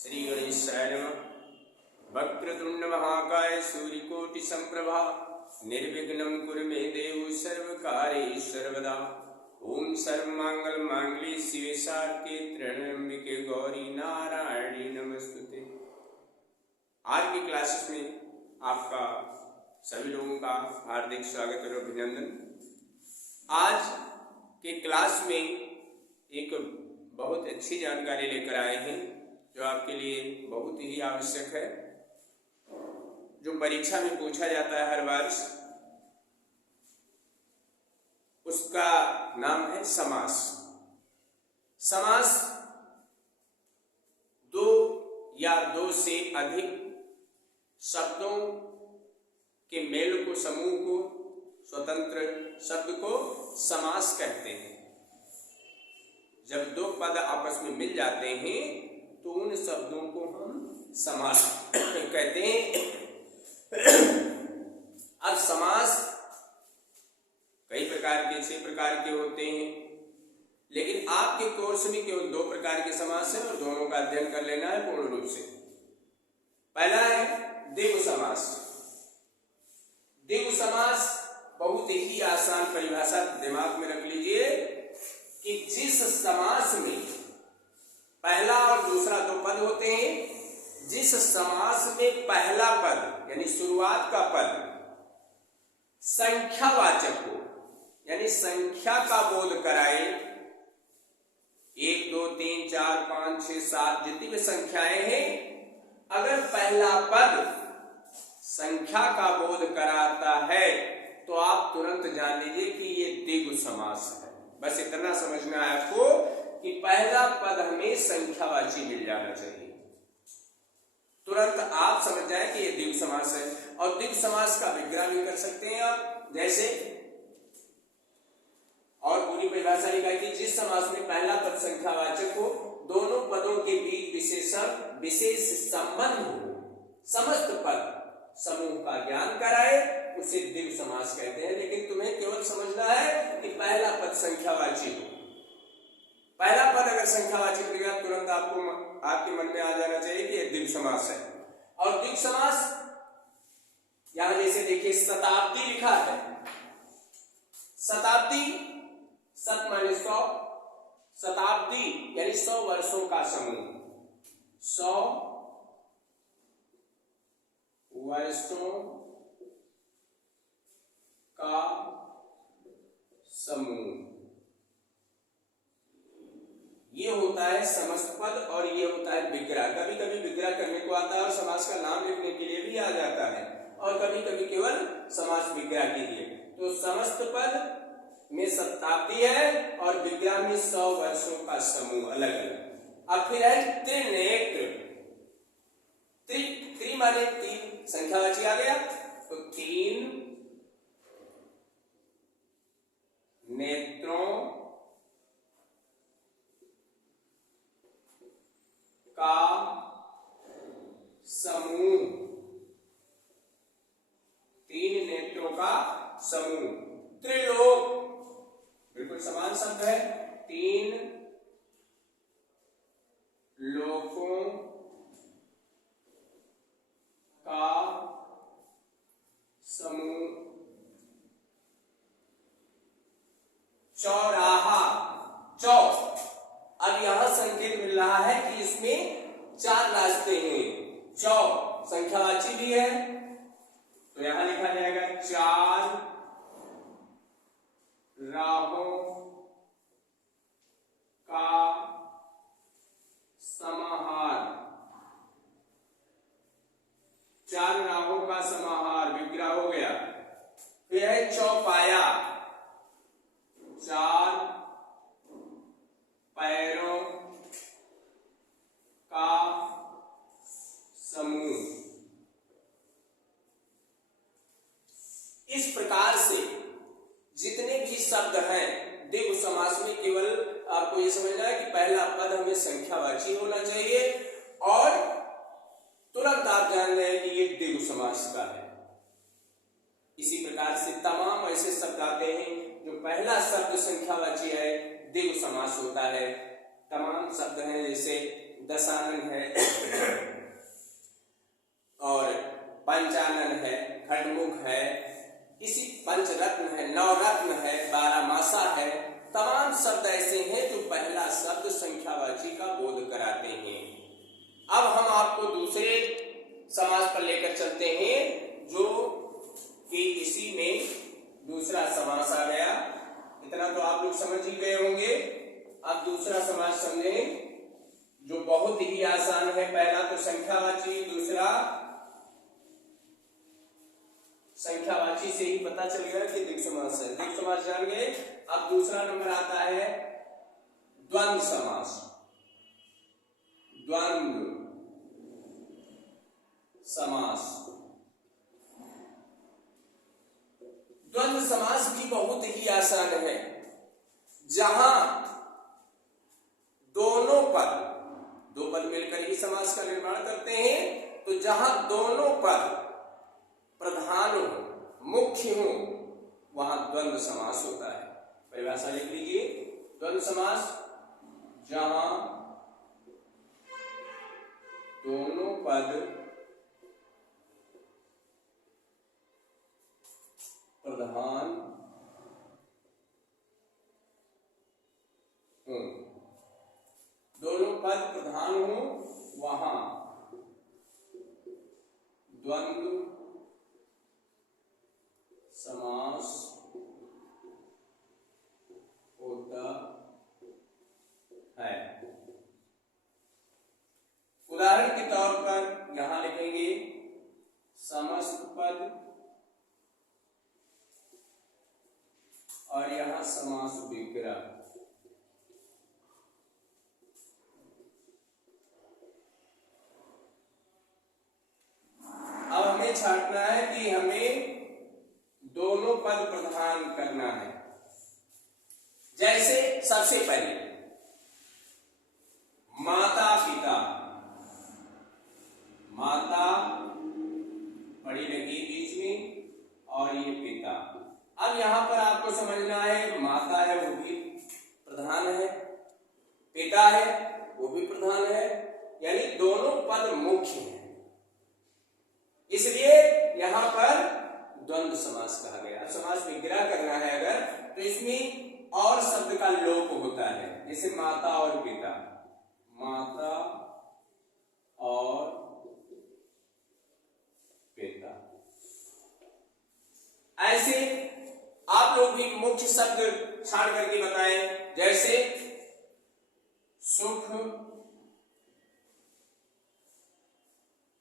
श्री गणेशाय नमः। वक्रतुंड महाकाय सूर्यकोटि संप्रभा निर्विघ्नं कुरु मे देव सर्वकार्येषु सर्वदा। ओम सर्वमंगल मांगल्ये शिवे सर्वार्थे त्र्यंबके गौरी नारायणी नमस्तुते। आज की क्लासेस में आपका सभी लोगों का हार्दिक स्वागत और अभिनंदन। आज के क्लास में एक बहुत अच्छी जानकारी लेकर आए हैं जो आपके लिए बहुत ही आवश्यक है, जो परीक्षा में पूछा जाता है हर वर्ष। उसका नाम है समास। समास दो या दो से अधिक शब्दों के मेल को, समूह को, स्वतंत्र शब्द को समास कहते हैं। जब दो पद आपस में मिल जाते हैं तो उन शब्दों को हम समास कहते हैं। अब समास कई प्रकार के, 6 प्रकार के होते हैं, लेकिन आपके कोर्स में केवल 2 प्रकार के समास हैं और दोनों का अध्ययन कर लेना है पूर्ण रूप से। पहला है द्विगु समास। द्विगु समास बहुत ही आसान परिभाषा दिमाग में रख लीजिए कि जिस समास में पहला और दूसरा 2 पद होते हैं, जिस समास में पहला पद यानी शुरुआत का पद संख्यावाचक हो, यानी संख्या का बोध कराए, 1 2 3 4 5 6 7 जितनी भी संख्याएं हैं, अगर पहला पद संख्या का बोध कराता है तो आप तुरंत जान लीजिए कि ये द्विगु समास है। बस इतना समझना है आपको कि पहला पद हमें संख्यावाची मिल जाना चाहिए, तुरंत आप समझ जाए कि ये द्विगु समास है। और द्विगु समास का विग्रह भी कर सकते हैं आप, जैसे और पूरी परिभाषा लिखा कि जिस समास में पहला पद संख्यावाचक हो, दोनों पदों के बीच विशेष संबंध हो, समस्त पद समूह का ज्ञान कराए, उसे द्विगु समास कहते हैं। लेकिन तुम्हें केवल समझना है कि पहला पद संख्यावाची हो। पहला पद अगर संख्यावाची मिलेगा तुरंत आपको आपके मन में आ जाना चाहिए कि यह द्विगु समास है। और द्विगु समास यहां जैसे देखिए शताब्दी लिखा है। शताब्दी, शत माने 100, शताब्दी यानी 100 वर्षों का समूह, 100 वर्षों का समूह। ये होता है समस्त पद और ये होता है विग्रह। कभी कभी विग्रह करने को आता है और समास का नाम लिखने के लिए भी आ जाता है, और कभी कभी केवल समास विग्रह के लिए। तो समस्त पद में शताब्दी है और विग्रह में 100 वर्षों का समूह अलग अलग। अब फिर है त्रिनेत्र। त्रि माने 3, संख्यावाची आ गया तो 3 नेत्रों का समूह। 3 नेत्रों का समूह। त्रिलोक बिल्कुल समान शब्द है। 3 लोकों का समूह। चौराहा, चौ। अब यहां संकेत मिल रहा है कि इसमें 4 रास्ते हैं। चौ संख्यावाची भी है तो यहां लिखा जाएगा 4 राहों का समाहार। 4 राहों का समाहार विग्रह हो गया। फिर है चौपाया, 4 पैरों का समूह। इस प्रकार से जितने भी शब्द हैं द्विगु समास में, केवल आपको यह समझना है कि पहला पद हमें संख्यावाची होना चाहिए और तुरंत आप जान रहे हैं कि ये द्विगु समास का है। इसी प्रकार से तमाम ऐसे शब्द आते हैं जो पहला शब्द संख्यावाची है, द्विगु समास होता है। तमाम शब्द हैं जैसे दशानन है और पंचानन है, खडमुख है, इसी पंचरत्न है, नवरत्न है, बारहमासा है। तमाम शब्द ऐसे हैं जो पहला शब्द संख्यावाची का बोध कराते हैं। अब हम आपको दूसरे समास पर लेकर चलते हैं जो कि इसी में दूसरा समास आ गया। इतना तो आप लोग समझ ही गए होंगे। अब दूसरा समास समझें जो बहुत ही आसान है। पहला तो संख्यावाची, दूसरा संख्यावाची से ही पता चल गया कि द्विगु समास है। द्विगु समास जान गए। अब दूसरा नंबर आता है द्वंद्व समास। द्वंद्व समास, द्वंद्व समास भी बहुत ही आसान है। जहां दोनों पद, दो पद मिलकर ही समास का निर्माण करते हैं, तो जहां दोनों पद प्रधान हो, मुख्य हो, वहां द्वंद्व समास होता है। परिभाषा लिख लीजिए। द्वंद्व समास जहां दोनों पद प्रधान हो, दोनों पद प्रधान हो, वहां द्वंद्व समास होता है। उदाहरण के तौर पर यहां लिखेंगे समस्त पद और यहां समास विग्रह। अब हमें छांटना है कि हमें दोनों पद प्रधान करना है। जैसे सबसे पहले माता पिता, माता बड़ी लगी बीच में और ये पिता। अब यहां पर आपको समझना है माता है वो भी प्रधान है, पिता है वो भी प्रधान है, यानी दोनों पद मुख्य हैं। इसलिए यहां पर द्वंद्व समास कहा गया। समास विग्रह करना है अगर, तो इसमें और शब्द का लोप होता है। जैसे माता और पिता, माता और पिता। ऐसे आप लोग भी मुख्य शब्द छाड़ करके बताएं। जैसे सुख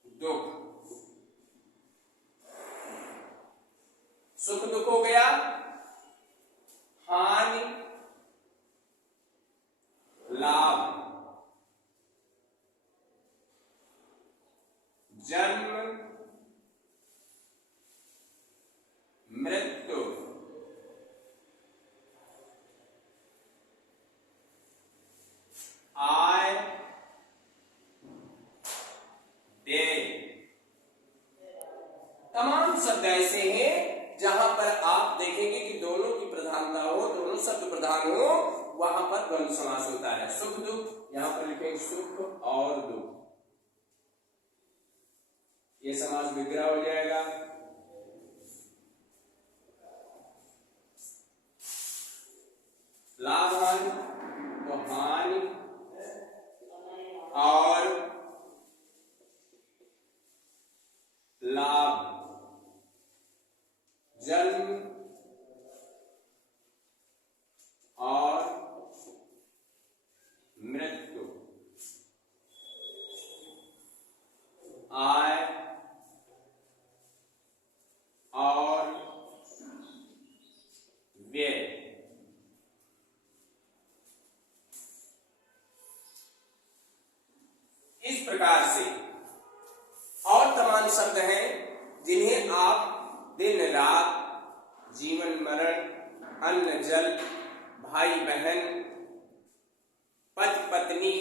दुख, सुख दुख हो गया, हानि लाभ, जन्म मृत्यु, आय व्यय। तमाम शब्द ऐसे हैं जहां पर आप देखेंगे कि दोनों की प्रधानता हो, दोनों शब्द प्रधान हो, वहां पर द्वंद्व समास होता है। सुख दुख, यहां पर लिखेंगे सुख और दुख, ये समास विग्रह हो जाएगा। लाभ हानि, तो हानि और लाभ, जन्म और मृत्यु, आय और व्यय। इस प्रकार से और तमाम शब्द हैं जिन्हें आप दिन रात, जीवन मरण, अन्न जल, भाई बहन, पति पत्नी,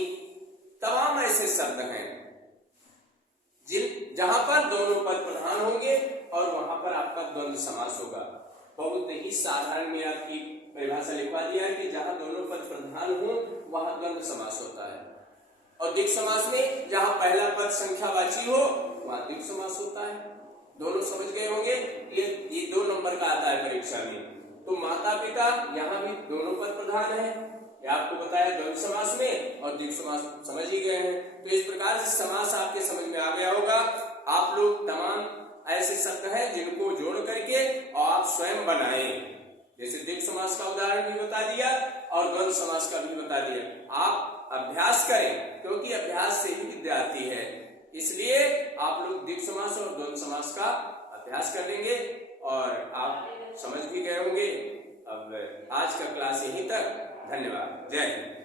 तमाम ऐसे शब्द हैं जहां पर दोनों पद प्रधान होंगे और वहां पर आपका द्वंद्व समास होगा। बहुत ही साधारण में आपकी परिभाषा लिखवा दिया है कि जहां दोनों पद प्रधान हो वहां द्वंद्व समास होता है। और द्विग समास में जहां पहला पद संख्यावाची हो वहां द्विग समास होता है। दोनों समझ गए होंगे। ये 2 नंबर का आता है परीक्षा में। तो माता पिता यहाँ भी दोनों पद प्रधान है, ये आपको बताया द्वंद्व समास में, और द्विग समास समझ ही गए हैं। तो इस प्रकार से समास आपके समझ में आ गया होगा। आप लोग तमाम ऐसे शब्द हैं जिनको जोड़ करके और आप स्वयं बनाएं। जैसे द्विग समास का उदाहरण भी बता दिया और द्वंद्व समास का भी बता दिया। आप अभ्यास करें, क्योंकि अभ्यास से ही विद्या आती है। इसलिए आप लोग द्विग समास और द्वंद्व समास का अभ्यास कर लेंगे और आप समझ भी गए होंगे। अब आज का क्लास यहीं तक। धन्यवाद। जय हिंद।